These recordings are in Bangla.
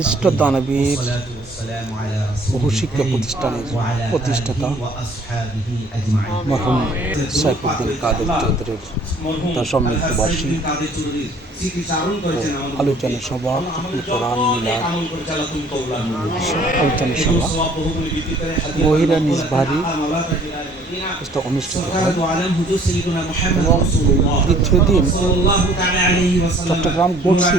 ইষ্ট দানবীর বহু শিক্ষা প্রতিষ্ঠানের প্রতিষ্ঠাতা মরহুম সাইফুদ্দিন কাদের চৌধুরীর তার সম্মিলিত বার্ষিক আলোচনা সভা কোরআন মিলাদ, আলোচনা সভা মহিলা নিজ ভারী অনুষ্ঠিত হয়। দিন চট্টগ্রাম গোডসি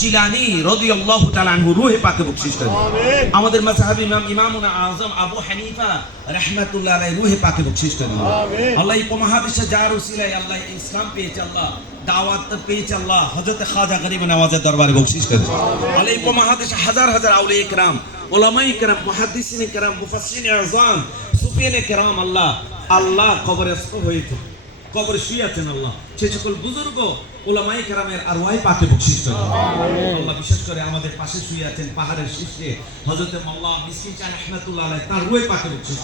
জিলানী রাদিয়াল্লাহু তাআলা আনহু রূহে পাকে বকশিশ করুন আমাদের মাযহাবী ইমাম ইমামুনা আযম আবু হানিফা রাহমাতুল্লাহ আলাইহি রূহে পাকে বকশিশ করুন আল্লাহ এই উপমহাদেশে যার উসিলায় আল্লাহ ইসলাম পেয়েছে আল্লাহ দাওয়াত পেয়েছে আল্লাহ হযরত খাজা গরিব নওয়াজের দরবারে বকশিশ করেন আল্লাহ এই উপমহাদেশে হাজার হাজার আউলিয়া کرام ওলামাই کرام মুহাদ্দিসিন کرام মুফাসসিরিন আযম সুফিয়ান کرام আল্লাহ আল্লাহ কবরস্থ হয়েছে কবরে শুয়ে আছেন আল্লাহ। সে সকল বুজুর্গ ওলামাই কেরামের আর ওয়াই পাকে বকশিস আল্লাহ বিশেষ করে আমাদের পাশে শুয়ে আছেন পাহাড়ের শীর্ষে। হজরত মোল্লা মিসকিন চান রহমাতুল্লাহ আলাই তার রুহে পাকে বকশিস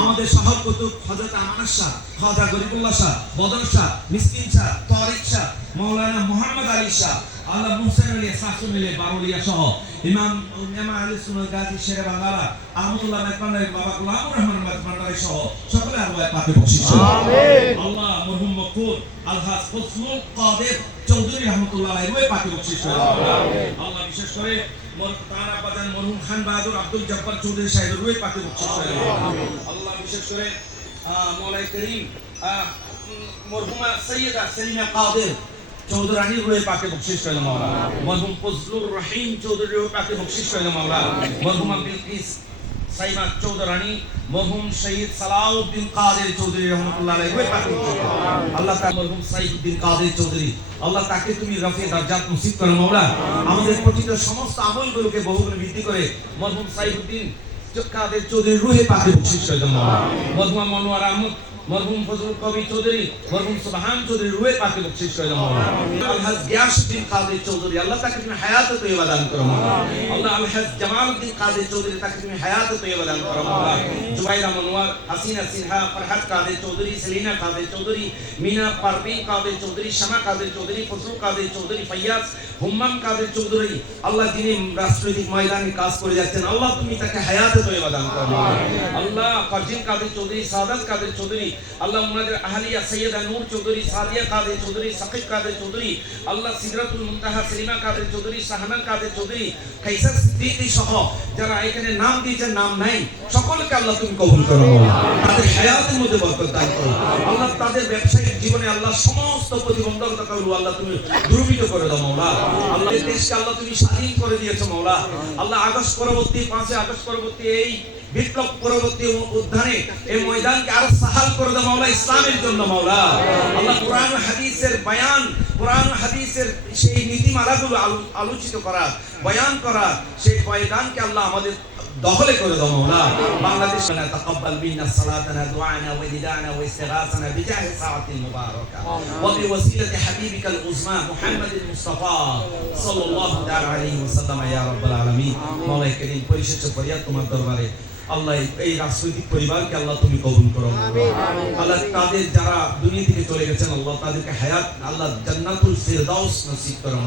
আমাদের সাহাব কুতুব হজরত আমানত শাহ, খাজা গরিবুল্লাহ শাহ, বদর শাহ, মিসকিন শাহ, তারিক শাহ মৌলানা মোহাম্মদ আলী শাহ আল্লাহ মুহসিন আলী সাসুন আলী বাউলিয়া সহ ইমাম ইমাম আলী সুনাল গাজী শেরে বাংলা আহমদুল্লাহ মেকমান্ডারি বাবা গোলাম রহমান মেকমান্ডারি সহ সকলে ওয়াই পাকে করেন আল্লাহ মরহুম মকবুল আলহাজ ফজলুল কাদের চৌধুরী রহমতুল্লাহ আলাইহি পাকে করেন আল্লাহ বিশেষ করে তার আব্বাজান মরহুম খান বাহাদুর আব্দুল জব্বার চৌধুরী সাহেবের রুহে পাকে বকশিশ আল্লাহ বিশেষ করে মৌলাই করিম মরহুমা সৈয়দা সেলিমা কাদের চৌধুরানী রুহে পাকে বকশিশ করেন মাওলা মরহুম ফজলুর রহিম চৌধুরী রুহে পাকে বকশিশ করেন মাওলা মরহুমা বিলকিস সাইমা চৌধুরানী মরহুম শহীদ সালাউদ্দিন কাদের চৌধুরী রহমতুল্লাহ আলাইহি ওই পাকে আল্লাহ তাআলা মরহুম সাইফুদ্দিন কাদের চৌধুরী, আল্লাহ তাকে তুমি রফে দারজাত নসিব করো মাওলা আমাদের পতিত সমস্ত আমলগুলোকে বহুগুণে বৃদ্ধি করে মরহুম সাইফুদ্দিন কাদের চৌধুরী রুহে পাকে বকশিশ করে মাওলা মরহুম মনোয়ার আহমদ মরহুম ফজলুল কবি চৌধুরী মরহুম সুবহান চৌধুরী রুহে পাকে বকশিশ করে দাও আলহাজ গিয়াসউদ্দিন কাদের চৌধুরী আল্লাহ তাকে তুমি হায়াত তৈয়বা দান করো আল্লাহ আলহাজ জামালউদ্দিন কাদের চৌধুরী তাকে তুমি হায়াত তৈয়বা দান করো জুবাইরা মনোয়ার হাসিনা সিনহা ফরহাদ কাদের চৌধুরী সেলিনা কাদের চৌধুরী মিনা পারভিন কাদের চৌধুরী শামা কাদের চৌধুরী ফজলুল কাদের চৌধুরী ফাইয়াজ হুম্মাম কাদের চৌধুরী আল্লাহ যিনি রাজনৈতিক ময়দানে কাজ করে যাচ্ছেন আল্লাহ তুমি তাকে হায়াত তৈয়বা দান করো আল্লাহ ফারজিন কাদের চৌধুরী সাদাত কাদের চৌধুরী আল্লাহ মুনাদের আহলিয়া সৈয়দা নূর চৌধুরী সাদিয়া কাদের চৌধুরী সাকিব কাদের চৌধুরী আল্লাহ সিদরাতুল মুনতাহা সেলিমা কাদের চৌধুরী শাহনান কাদের চৌধুরী কাইসার সিদ্দিকী সহ যারা এখানে নাম দিয়েছেন নাম নাই সকলকে আল্লাহ তুমি কবুল করো। তাদের হায়াতের মধ্যে বরকত দান করো। আল্লাহ তাদের ব্যবসায়িক জীবনে আল্লাহ সমস্ত প্রতিবন্ধকতাগুলো আল্লাহ তুমি দূরীভূত করে দাও, মাওলা। আল্লাহ দেশকে আল্লাহ তুমি স্বাধীন করে দিয়েছ, মাওলা। আল্লাহ আগস্ট পরবর্তী, পাঁচই আগস্ট পরবর্তী এই বিপ্লব পরবর্তী উদ্ধানে এই ময়দানকে আরও সাহাল করে দাও, মাওলা, ইসলামের জন্য, মাওলা। আল্লাহ কোরআন হাদিসের বয়ান, কোরআন হাদিসের সেই নীতিমালাগুলো আলোচিত করা, বয়ান করা, সেই ময়দানকে আল্লাহ আমাদের দখলে করে দাও মাওলা বাংলাদেশ না তাকাব্বাল মিন্না সালাতানা দুআনা ওয়া নিদানা ওয়া ইস্তিগাসানা বিজাহি সাআতিল মুবারাকা ওয়া বিওসিলাতি হাবিবিকাল উজমা মুহাম্মাদিল মুস্তাফা সাল্লাল্লাহু তাআলা আলাইহি ওয়াসাল্লাম ইয়া রাব্বাল আলামিন মাওলাই করিম পরিশেষ ফরিয়াদ তোমার দরবারে আল্লাহ এই রাজনৈতিক পরিবারকে আল্লাহ তুমি কবুল করো। আল্লাহ তাদের যারা দুনিয়া থেকে চলে গেছেন আল্লাহ তাদেরকে হায়াত আল্লাহ জান্নাতুল ফিরদাউস নসিব করো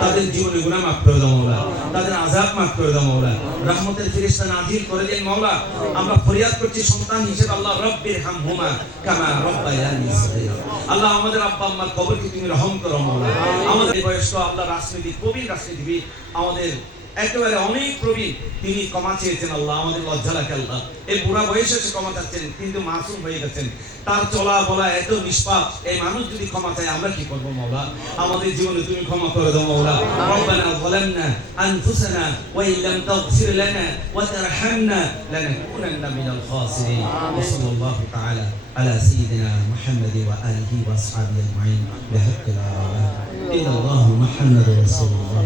তাদের জীবনে গুনাহ মাফ করে দাও মাওলা তাদের আযাব মাফ করে দাও মাওলা রহমতের ফেরেশতা নাজিল করে দেন মাওলা আমরা ফরিয়াদ করছি সন্তান হিসেবে আল্লাহ রব্বির হামহুমা কামা রব্বায়ানি সগীরা। আল্লাহ আমাদের আব্বা আম্মার কবরকে তুমি রহম করো মাওলা আমাদের বয়স্ক আল্লাহ রাজনীতি প্রবীণ রাজনীতিবিদ আমাদের একেবারে অনেক প্রবীণ তিনি ক্ষমা চেয়েছেন আল্লাহ আমাদের লজ্জা লাগে আল্লাহ এই বুড়া বয়সে এসে ক্ষমা চাচ্ছেন কিন্তু মাসুম হয়ে গেছেন তার চলা বলা এত নিষ্পাপ এই মানুষ যদি ক্ষমা চায় আমরা কি করবো মাওলা আমাদের জীবনে তুমি ক্ষমা করে দাও মাওলা রব্বানা ظلمنا انفسنا وان لم تغفر لنا وترحمنا لنكونن من الخاسرين وصلى الله تعالى على سيدنا محمد واله واصحابه اجمعين بحق العالمين الى الله محمد رسول الله